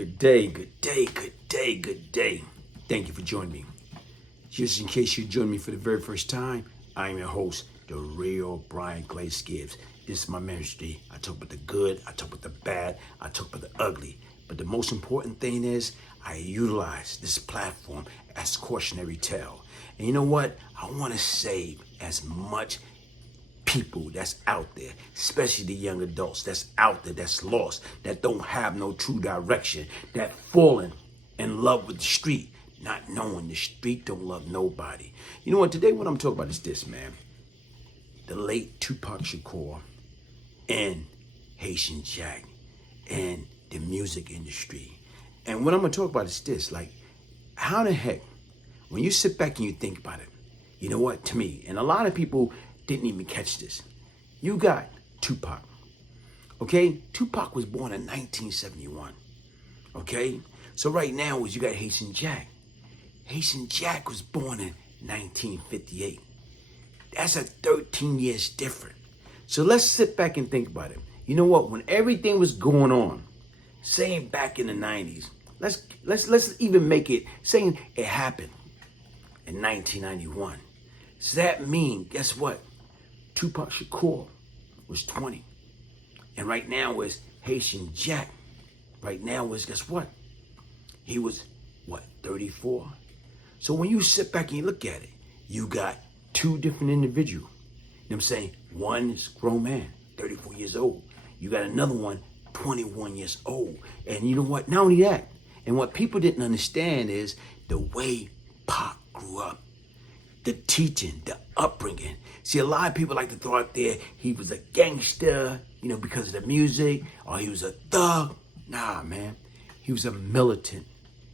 Good day, good day, good day, good day. Thank you for joining me. Just in case you join me for the very first time, I'm your host, the real Glaze Gibbs. This is my ministry. I talk about the good, I talk about the bad, I talk about the ugly. But the most important thing is I utilize this platform as cautionary tale. And you know what? I want to save as much people that's out there, especially the young adults that's out there, that's lost, that don't have no true direction, that falling in love with the street, not knowing the street don't love nobody. You know what? Today what I'm talking about is this, man. The late Tupac Shakur and Haitian Jack and the music industry. And what I'm gonna talk about is this, like, how the heck, when you sit back and you think about it, you know what, to me, and a lot of people didn't even catch this. You got Tupac, okay? Tupac was born in 1971, okay? So right now is you got Haitian Jack. Haitian Jack was born in 1958. That's a 13 years different. So let's sit back and think about it. You know what? When everything was going on, saying back in the 90s, let's even make it saying it happened in 1991. Does that mean, guess what? Tupac Shakur was 20. And right now is Haitian Jack. Right now is, guess what? He was, what, 34? So when you sit back and you look at it, you got two different individuals. You know what I'm saying? One is a grown man, 34 years old. You got another one, 21 years old. And you know what? Not only that, and what people didn't understand is the way Pac grew up. The teaching, the upbringing. See, a lot of people like to throw out there, he was a gangster, you know, because of the music, or he was a thug. Nah, man. He was a militant.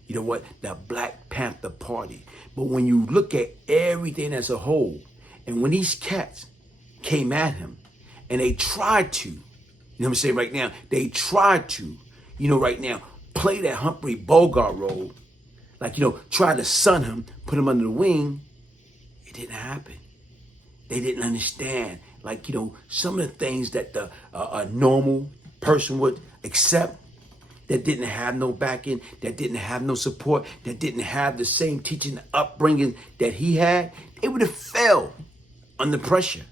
You know what? The Black Panther Party. But when you look at everything as a whole, and when these cats came at him, and they tried to, you know what I'm saying right now, they tried to, you know, right now, play that Humphrey Bogart role, like, you know, try to son him, put him under the wing. It didn't happen. They didn't understand, like, you know, some of the things that a normal person would accept, that didn't have no backing, that didn't have no support, that didn't have the same teaching upbringing that he had. They would have fell under pressure.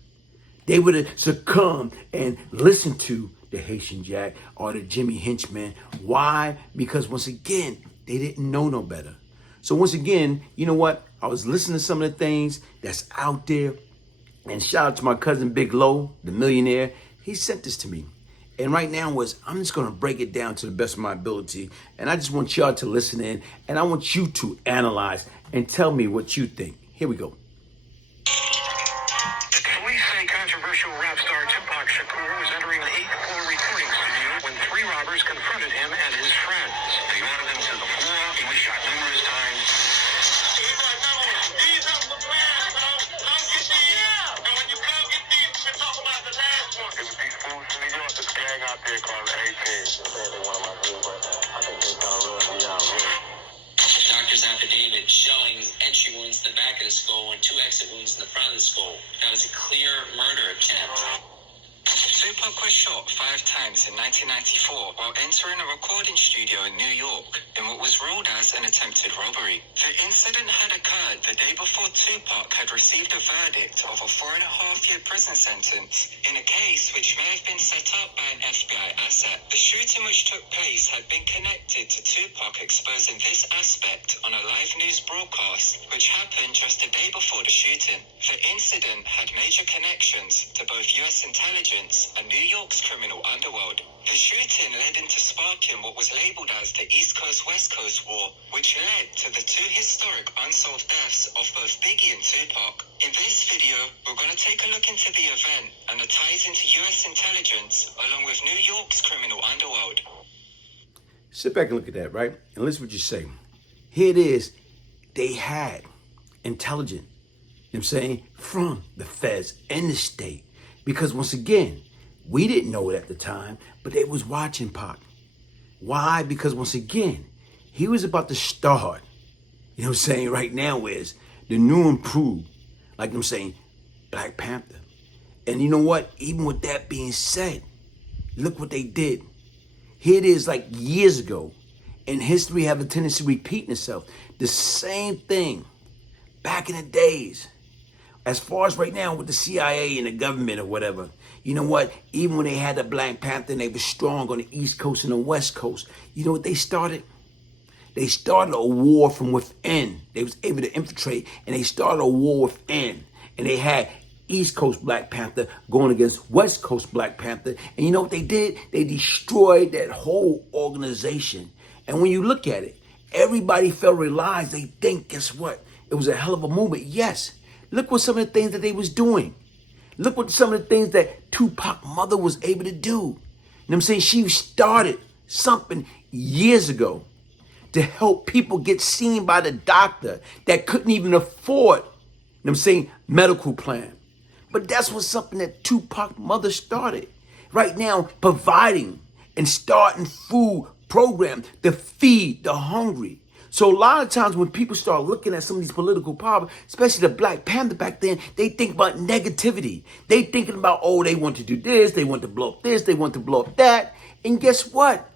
They would have succumbed and listened to the Haitian Jack or the Jimmy Henchman. Why? Because once again, they didn't know no better. So once again, you know what? I was listening to some of the things that's out there. And shout out to my cousin Big Low, the millionaire. He sent this to me. And right now I'm just going to break it down to the best of my ability. And I just want y'all to listen in. And I want you to analyze and tell me what you think. Here we go. Police say controversial rap star Tupac Shakur was entering an 8th floor recording studio when three robbers confronted him and his friends. They ordered him to the floor. He was shot numerous times. Out there called the 18. Doctor's affidavit showing entry wounds in the back of the skull and 2 exit wounds in the front of the skull. That was a clear murder attempt. Tupac was shot 5 times in 1994 while entering a recording studio in New York in what was ruled as an attempted robbery. The incident had occurred the day before Tupac had received a verdict of a 4.5-year prison sentence in a case which may have been set up by an FBI asset. The shooting which took place had been connected to Tupac exposing this aspect on a live news broadcast which happened just a day before the shooting. The incident had major connections to both US intelligence and New York's criminal underworld. The shooting led into sparking what was labeled as the East Coast-West Coast War, which led to the 2 historic unsolved deaths of both Biggie and Tupac. In this video, we're going to take a look into the event and the ties into US intelligence along with New York's criminal underworld. Sit back and look at that, right? And listen what you say. Here it is. They had intelligence, you know what I'm saying, from the feds and the state. Because once again, we didn't know it at the time, but they was watching Pac. Why? Because once again, he was about to start, you know what I'm saying, right now is the new improved, like I'm saying, Black Panther. And you know what? Even with that being said, look what they did. Here it is like years ago, And history have a tendency to repeat itself. The same thing back in the days. As far as right now with the CIA and the government or whatever, you know what? Even when they had the Black Panther and they were strong on the East Coast and the West Coast, you know what they started? They started a war from within. They was able to infiltrate, and they started a war within. And they had East Coast Black Panther going against West Coast Black Panther. And you know what they did? They destroyed that whole organization. And when you look at it, everybody felt realized, they think, guess what? It was a hell of a movement. Yes. Look what some of the things that they was doing. Look what some of the things that Tupac's mother was able to do. You know what I'm saying? She started something years ago to help people get seen by the doctor that couldn't even afford, you know what I'm saying, medical plan. But that's what something that Tupac's mother started. Right now, providing and starting food program to feed the hungry. So a lot of times when people start looking at some of these political power, especially the Black Panther back then, they think about negativity. They thinking about, oh, they want to do this, they want to blow up this, they want to blow up that. And guess what?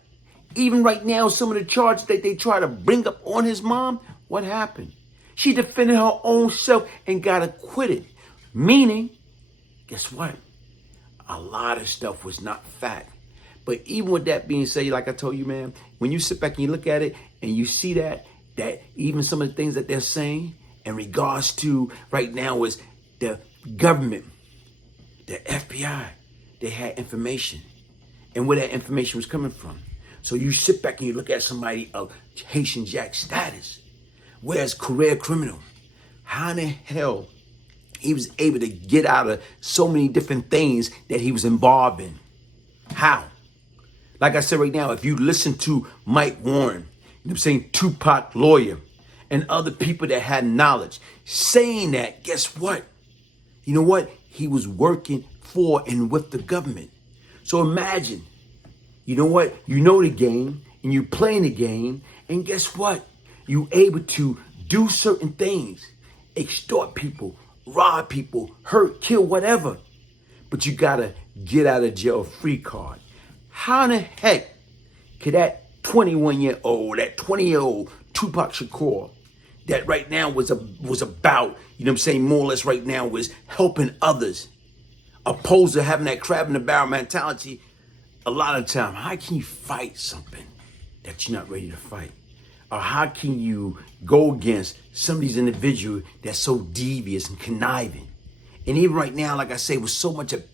Even right now, some of the charges that they try to bring up on his mom, what happened? She defended her own self and got acquitted. Meaning, guess what? A lot of stuff was not fact. But even with that being said, like I told you, man, when you sit back and you look at it and you see that even some of the things that they're saying in regards to right now is the government, the FBI, they had information and where that information was coming from. So you sit back and you look at somebody of Haitian Jack status, whereas career criminal, how in the hell he was able to get out of so many different things that he was involved in? How? Like I said right now, if you listen to Mike Warren, you know what I'm saying, Tupac lawyer, and other people that had knowledge, saying that, guess what? You know what? He was working for and with the government. So imagine, you know what? You know the game, and you're playing the game, and guess what? You're able to do certain things, extort people, rob people, hurt, kill, whatever. But you gotta get out of jail free card. How in the heck could that 21-year-old, that 20-year-old Tupac Shakur, that right now was about, you know what I'm saying, more or less right now was helping others, opposed to having that crab in the barrel mentality? A lot of time, how can you fight something that you're not ready to fight? Or how can you go against some of these individuals that's so devious and conniving? And even right now, like I say, with so much of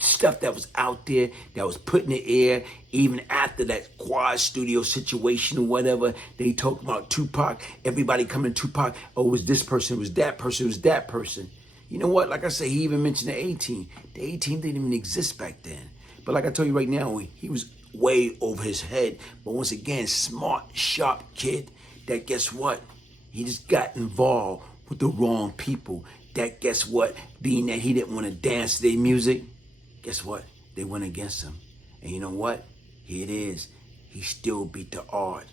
stuff that was out there, that was put in the air, even after that quad studio situation or whatever, they talk about Tupac, everybody coming to Tupac, oh, it was this person, it was that person, it was that person. You know what, like I say, he even mentioned the A-Team. The A-Team didn't even exist back then. But like I told you right now, he was way over his head. But once again, smart, sharp kid that, guess what? He just got involved with the wrong people. That, guess what? Being that he didn't want to dance to their music, guess what? They went against him. And you know what? Here it is. He still beat the art.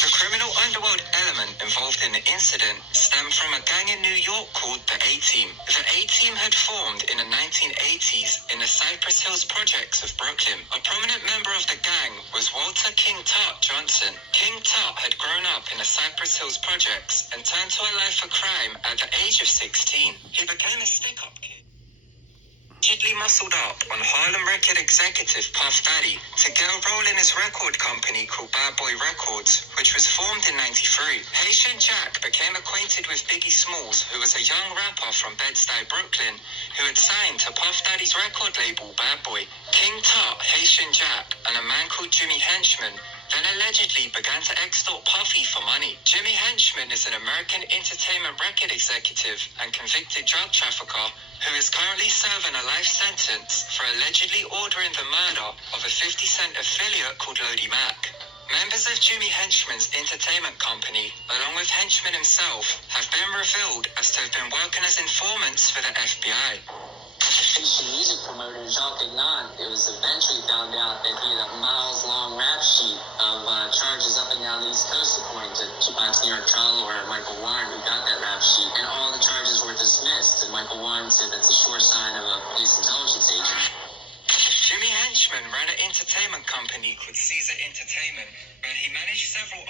The criminal underworld element involved in the incident stemmed from a gang in New York called the A-Team. The A-Team had formed in the 1980s in the Cypress Hills projects of Brooklyn. A prominent member of the gang was Walter King Tut Johnson. King Tut had grown up in the Cypress Hills projects and turned to a life of crime at the age of 16. He became a stick-up kid, rigidly muscled up on Harlem record executive Puff Daddy to get a role in his record company called Bad Boy Records, which was formed in '93. Haitian Jack became acquainted with Biggie Smalls, who was a young rapper from Bed-Stuy, Brooklyn, who had signed to Puff Daddy's record label Bad Boy. King Tut, Haitian Jack, and a man called Jimmy Henchman then allegedly began to extort Puffy for money. Jimmy Henchman is an American entertainment record executive and convicted drug trafficker who is currently serving a life sentence for allegedly ordering the murder of a 50 Cent affiliate called Lodi Mac. Members of Jimmy Henchman's entertainment company, along with Henchman himself, have been revealed as to have been working as informants for the FBI. Haitian music promoter Agnant, it was eventually found out that he had a miles-long rap sheet of charges up and down on the East Coast, according to Tupac's New York trial lawyer, Michael Warren, who got that rap sheet, and all the charges were dismissed. And Michael Warren said that's a sure sign of a police intelligence agent. Jimmy Henchman ran an entertainment company called Caesar Entertainment, where he managed several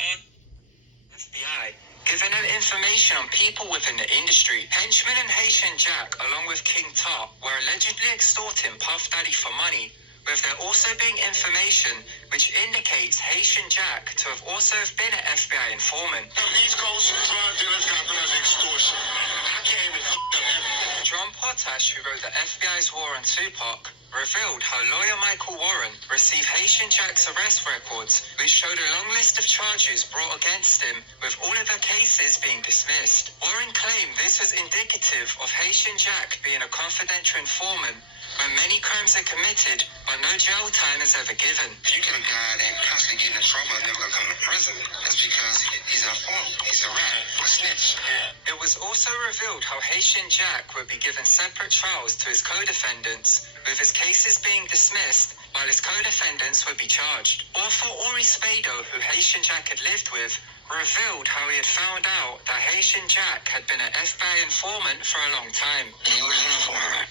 FBI, giving them information on people within the industry. Henchman and Haitian Jack, along with King Tut, were allegedly extorting Puff Daddy for money, with there also being information which indicates Haitian Jack to have also been an FBI informant. East Coast drug dealers got me under extortion. I came and fucked up everything. John Potash, who wrote the FBI's War on Tupac, revealed how lawyer Michael Warren received Haitian Jack's arrest records, which showed a long list of charges brought against him, with all of the cases being dismissed. Warren claimed this was indicative of Haitian Jack being a confidential informant, when many crimes are committed, but no jail time is ever given. If you get a guy that constantly getting in trouble and never gonna come to prison, that's because he's an informant, he's a rat, a snitch. It was also revealed how Haitian Jack would be given separate trials to his co-defendants, with his cases being dismissed while his co-defendants would be charged. Author Ori Spado, who Haitian Jack had lived with, revealed how he had found out that Haitian Jack had been an FBI informant for a long time. He was an informant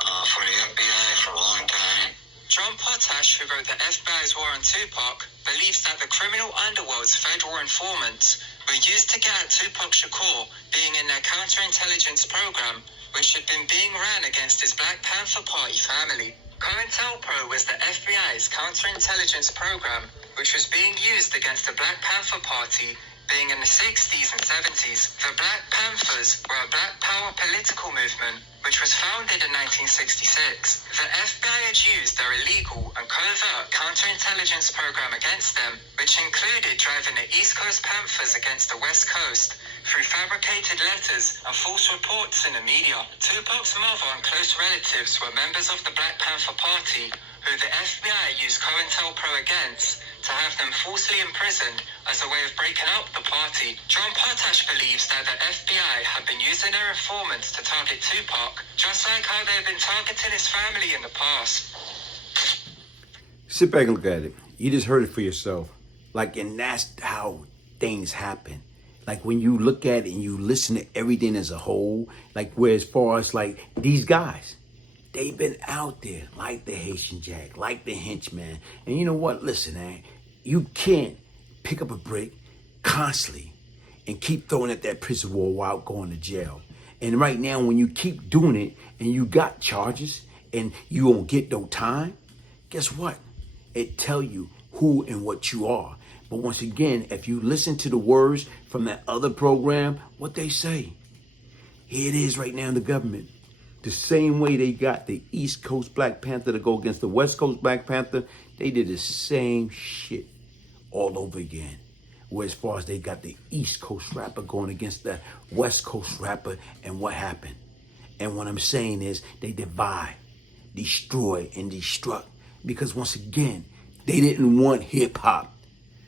for the FBI for a long time. John Potash, who wrote the FBI's War on Tupac, believes that the criminal underworld's federal informants were used to get at Tupac Shakur being in their counterintelligence program, which had been being ran against his Black Panther Party family. COINTELPRO was the FBI's counterintelligence program, which was being used against the Black Panther Party being in the 60s and 70s. The Black Panthers were a Black Power political movement which was founded in 1966. The FBI had used their illegal and covert counterintelligence program against them, which included driving the East Coast Panthers against the West Coast through fabricated letters and false reports in the media. Tupac's mother and close relatives were members of the Black Panther Party, who the FBI used COINTELPRO against to have them falsely imprisoned as a way of breaking up the party. John Potash believes that the FBI had been using their informants to target Tupac, just like how they had been targeting his family in the past. Sit back and look at it. You just heard it for yourself. And that's how things happen. When you look at it and you listen to everything as a whole, where as far as these guys, they've been out there like the Haitian Jack, like the henchman. And you know what? Listen, man, you can't pick up a brick constantly and keep throwing at that prison wall while going to jail. And right now, when you keep doing it and you got charges and you won't get no time, guess what? It tell you who and what you are. But once again, if you listen to the words from that other program, what they say, here it is right now in the government. The same way they got the East Coast Black Panther to go against the West Coast Black Panther, they did the same shit all over again. Where as far as they got the East Coast rapper going against the West Coast rapper, and what happened? And what I'm saying is they divide, destroy, and destruct. Because once again, they didn't want hip hop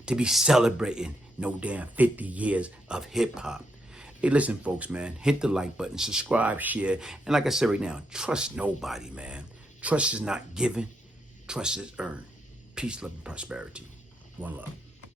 to be celebrating no damn 50 years of hip hop. Hey, listen, folks, man, hit the like button, subscribe, share. And like I said right now, trust nobody, man. Trust is not given. Trust is earned. Peace, love, and prosperity. One love.